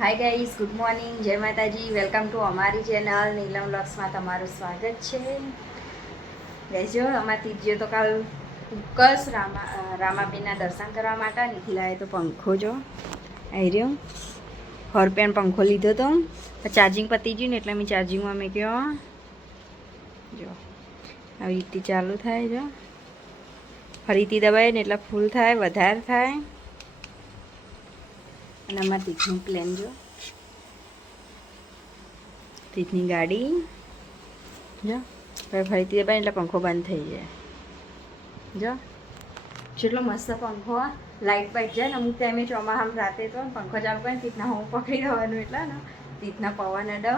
Hi guys, good morning, જય માતાજી. Welcome to અમારી ચેનલ નીલમ વ્લોગ્સમાં તમારું સ્વાગત છે. ગાઈઝ જો અમારી તીજીઓ તો કાલ ઉકસ રામાબેનના દર્શન કરવા માટે નીકળી લાવે તો પંખો જો આવી રહ્યો. ₹100 પંખો લીધો તો ચાર્જિંગ પતી ગયું ને એટલે મેં ચાર્જિંગમાં મેં કહ્યો જો આવી રીતે ચાલુ થાય. જો ફરીથી દબાય ને એટલે ફૂલ થાય, વધારે થાય. અને અમારા તીથનું પ્લેન જો, તીથની ગાડી જો ફરીથી દબાય એટલે પંખો બંધ થઈ જાય. જો જેટલો મસ્ત પંખો, લાઇટ પાઇટ જાય ને અમુક ટાઈમે ચોમાસામાં રાતે તો પંખો ચાલુ કરીને તીથના હું પકડી દેવાનું એટલે ને તીથના પવન અડો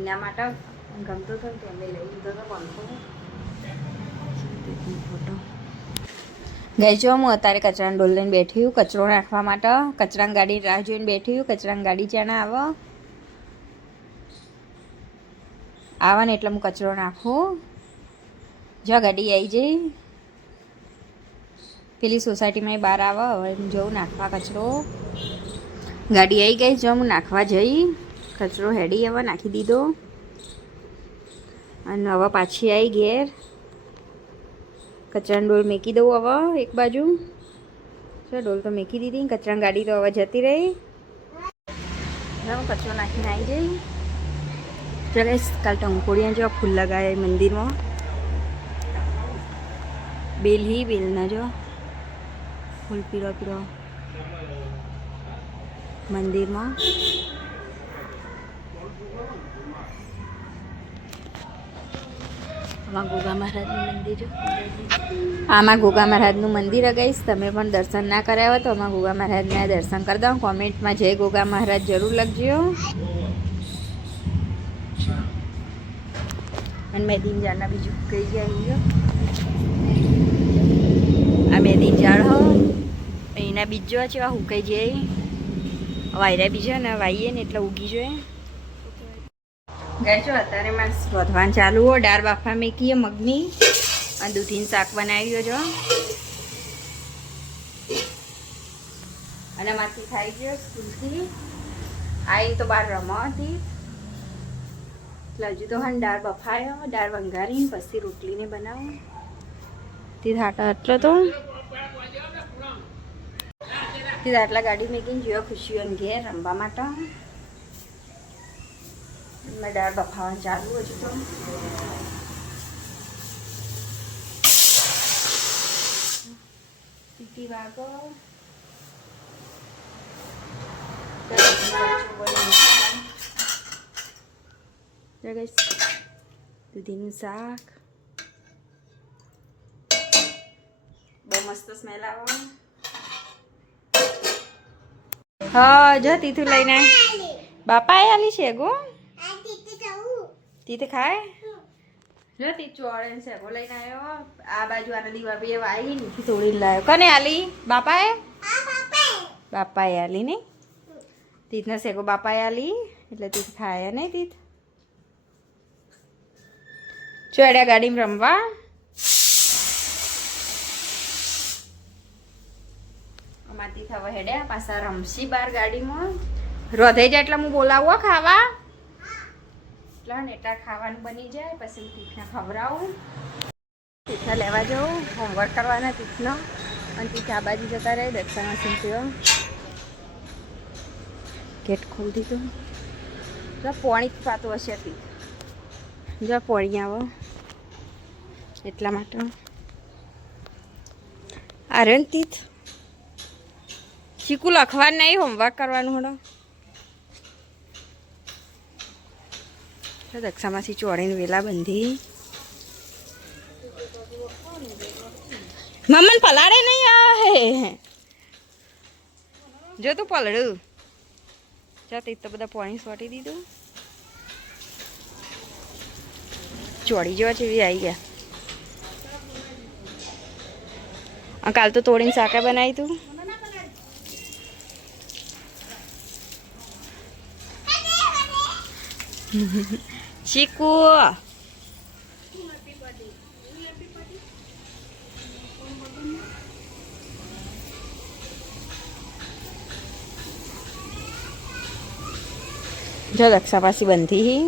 એના માટે ગમતો હતો ને તો અમે લઈ લીધો હતો પંખો. તીથનો ફોટો ગઈ જો હું અત્યારે કચરાની ડોલ લઈને બેઠી હું કચરો નાખવા માટે. કચરાની ગાડી રાહ જોઈને બેઠી હું. કચરાની ગાડી ચાના આવે ને એટલે હું કચરો નાખું. જો ગાડી આવી જઈ પેલી સોસાયટીમાં બહાર આવે. હવે હું જઉં નાખવા કચરો. ગાડી આવી ગઈ. જો હું નાખવા જઈ કચરો હેડી હવે નાખી દીધો અને હવે પાછી આવી ઘેર. કચરાની ડોલ મેકી દઉં હવે એક બાજુ. જો ડોલ તો મેકી દીધી. કચરાની ગાડી તો હવે જતી રહી. હું કચરો નાખીને આવી જઈ. ચાલે કાલ ટંકોડિયા જો ફૂલ લગાવે મંદિરમાં. બેલ હી બેલના જો ફૂલ પીળો પીળો મંદિરમાં. આમાં ગોગા મહારાજનું મંદિર જો. આમાં ગોગા મહારાજનું મંદિર ગઈશ. તમે પણ દર્શન ના કર્યા હોય તો આમાં ગોગા મહારાજના દર્શન કરી દો. કોમેન્ટમાં જય ગોગા મહારાજ જરૂર લખજો. અને મેદીન ઝાડના બીજું કઈ જાય આ મેદીન ઝાડ હો એના બીજો છે હુકાઈ જાય. વાયરા બીજો ને વાઈએ ને એટલે ઉગી જોઈએ. ગઈ છો અત્યારે મારે રોધવાનું ચાલુ હો. દાળ બાફા મેકીએ મગની અને દૂધીનું શાક બનાવ્યો છો. અને માથી ખાઈ ગયો સ્કૂલથી આવી તો બહાર રમવા હતી એટલે હજુ તો હા દાળ બફાયો. દાળ વંઘારીને પછી રોટલીને બનાવો તે થાટા આટલો તો તે આટલા ગાડી મેકીને જોયો ખુશીઓ ઘેર રમવા માટે. મેં દાળ બફાવાનું ચાલુ હજુ તો. સીટી વાગો દૂધીનું શાક બહુ મસ્ત સ્મેલ આવે. હા જો તીથું લઈને બાપાએ આલી છે ગો. તીથે ખાય જો તીથ ચોળે શેગો લઈને આવ્યો. આ બાજુ આના દીવા વાઈ નીચે તોડીને લાવ્યો. કને આલી? બાપાએ આલી નહીં. તીથનો શેગો બાપાએ આલી એટલે તીથ ખાય નહીં. તીથ ચોડ્યા ગાડીમાં રમવા. અમારથી થવા હેડ્યા પાછા રમશી બાર ગાડીમાં. રોધે જાય એટલે હું બોલાવો ખાવા એટલે નેટા ખાવાનું બની જાય પછી હું તીથને ખવડાવું. તીથને લેવા જાઉં હોમવર્ક કરવાના તીથનો. અને તીથ આ બાજુ જતા રહે દક્ષાના સિંહ ગેટ ખોલી દીધું. જો પોણી પાતું હશે તીથ. જો પોણી આવો એટલા માટે અરે તીથ ચીકુ લખવાનું નહીં હોમવર્ક કરવાનું હડો. દક્ષામાંથી ચોળીને વેલા બંધી. મમ્મન પલાળે નહીં આવે જો તું પલડું. જો તીથ તો બધા પાણી સોટી દીધું. ચોળી જેવા જેવી આવી ગયા. કાલ તો તોડીને શાકા બનાવી તું. ચીકુ જો દક્ષા પાછી બંધી હી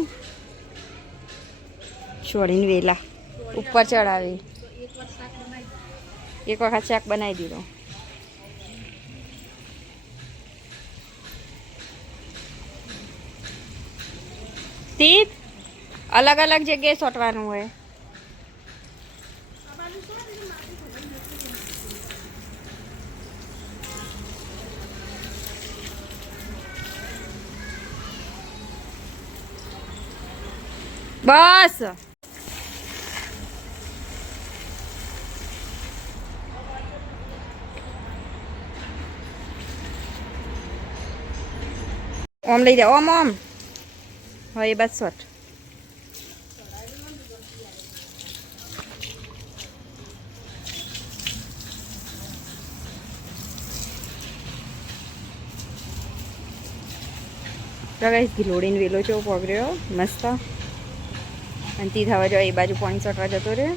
છોડીને વેલા ઉપર ચડાવી એક વખત શાક બનાવી દીધો. તીત અલગ અલગ જગ્યાએ સોટવાનું હોય. બસ ઓમ લઈ જાઓ ઓમ હા એ બસ શોટ ગિલોડીને વેલો છે પગડ્યો મસ્ત અને તી થવા જો એ બાજુ પાણી ચોટવા જતો રે.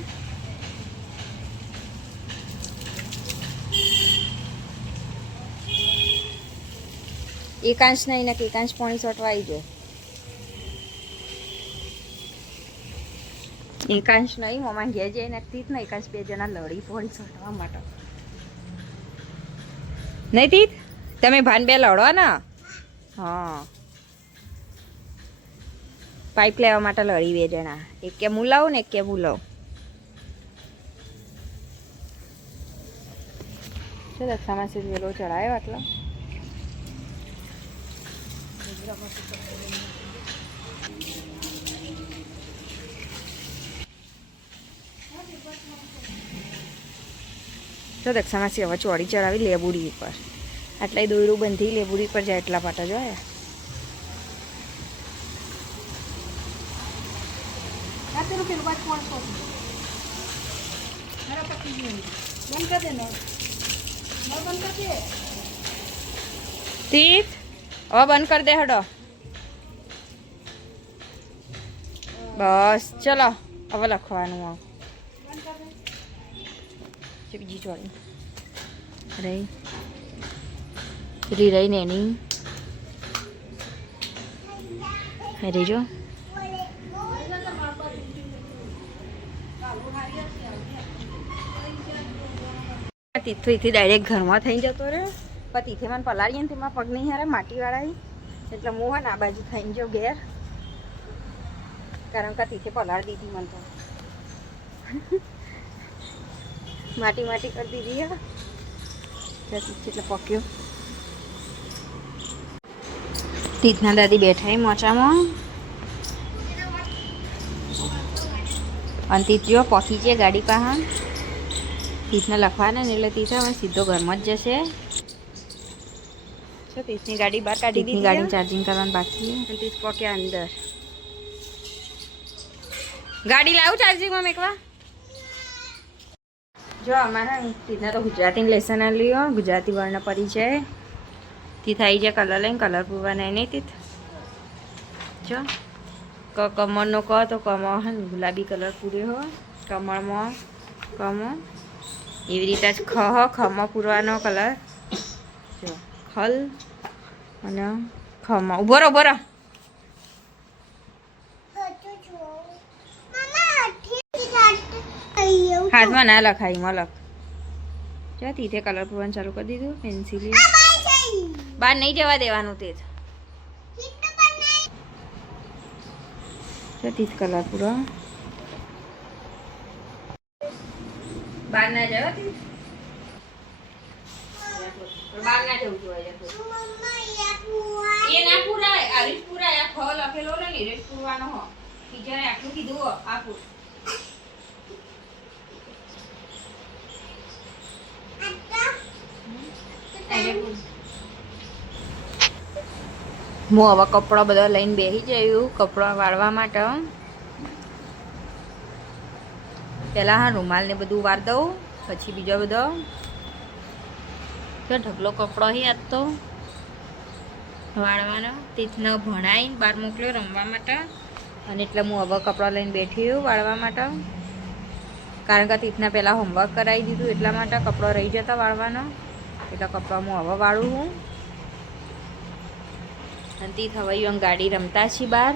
એકાંશ નહીં ને એકાંશ પાણી ચોટવા આવી જાય. એકાંશ નહીં મમ્મા ઘેર જઈ નાખતી જ ને એકાંશ બે જણા લડી પાણી ચોટવા માટે નહીં તીત તમે ભાન બે લડો ને. હા પાઇપ લેવા માટે લડી બે જણા એક કે હું લાવું ને એક કે હું લાવું. છે દક્ષામાં સીધ વેલો ચડાયો આટલો તો દક્ષામાં સી હવે ચોડી ચડાવી લેબુડી ઉપર આટલા દોયડું બંધી લેબુડી પર જાય એટલા પાટા જોયા. તીત હવે બંધ કરી દે હડો બસ ચલો હવે લખવાનું બીજી ચોળી રહી પેલી રહી ને એની રહી જો તીથું એથી ડાયરેક્ટ ઘરમાં થઈ જતો રહ્યો પણ તીથે મને પલાળીએ ને તેમાં પગ નહીં હારે માટીવાળા એટલે હું હોય ને આ બાજુ થઈને જાઉં ઘેર કારણ કે તીથે પલાળી દીધી મને તો માટી માટી કરી દીધી હા એટલે પક્યો. તીથના દાદી બેઠા એ મોચામાં અને તીથ જો પકી છે ગાડી પાસે તીથને લખવાના ને એટલે તીથ હવે સીધો ઘરમાં જ જશે. તીથની ગાડી બહાર કાઢી દીધી ગાડી ચાર્જિંગ કરવાનું બાકી અને તીથ પક્યા અંદર. ગાડી લાવું ચાર્જિંગમાં મેકવા. જો અમારા તીથને તો ગુજરાતીને લેસન આલ્યો ગુજરાતી વર્ણ પરિચય તીથ આવી જાય કલર લઈને કલર પૂરવાના નહીં તીથ જો કમળનો ક તો કમળ હે ગુલાબી કલર પૂર્યો હોય કમળમાં કમ એવી રીતે જ ખમાં પૂરવાનો કલર જો ખલ અને ખમાં ઉભો રહો હાથમાં ના લખાય મલક જો તીથે કલર પૂરવાનું ચાલુ કરી દીધું પેન્સિલ બહાર નહીં જવા દેવાનું તે જો તીથ કલર પૂરો બહાર ના જવા તીથ બહાર ના જવું જોઈએ એ ના પૂરાય આ રીત પૂરાય આ ખ લખેલો ને રીત પૂરવાનો હો ટીચરે આટલું કીધું હો આપું હું હવે કપડાં બધા લઈને બેસી જયું કપડાં વાળવા માટે પહેલાં હા રૂમાલ ને બધું વાર દઉં પછી બીજો બધો ઢગલો કપડો હી આજ તો વાળવાનો તીથને ભણાવીને બહાર મોકલ્યો રમવા માટે અને એટલે હું હવે કપડાં લઈને બેઠી વાળવા માટે કારણ કે તીથને પહેલાં હોમવર્ક કરાવી દીધું એટલા માટે કપડો રહી જતા વાળવાનો એટલે કપડાં હું હવે વાળું હું અને તી થવાયું ગાડી રમતા છીએ બહાર